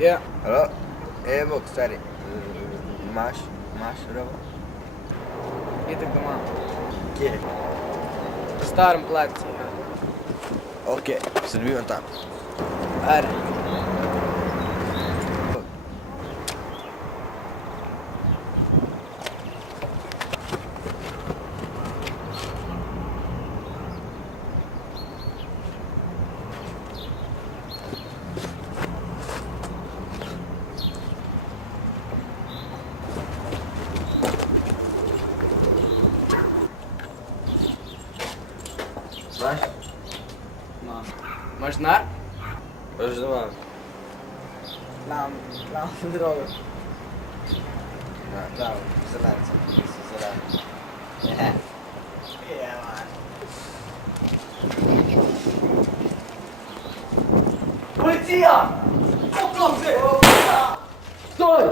Ja, Hallå? Evo, kstari. Maš rovo? idem doma. Kje? Na starem placu. Ok, se dobimo tam. Ajde. Maš? Imam. Imaš denar? Boš doma? Imam drogo. Da, zelenci, niso zeleni. Je, man. Policija! Poklop se! Stoj!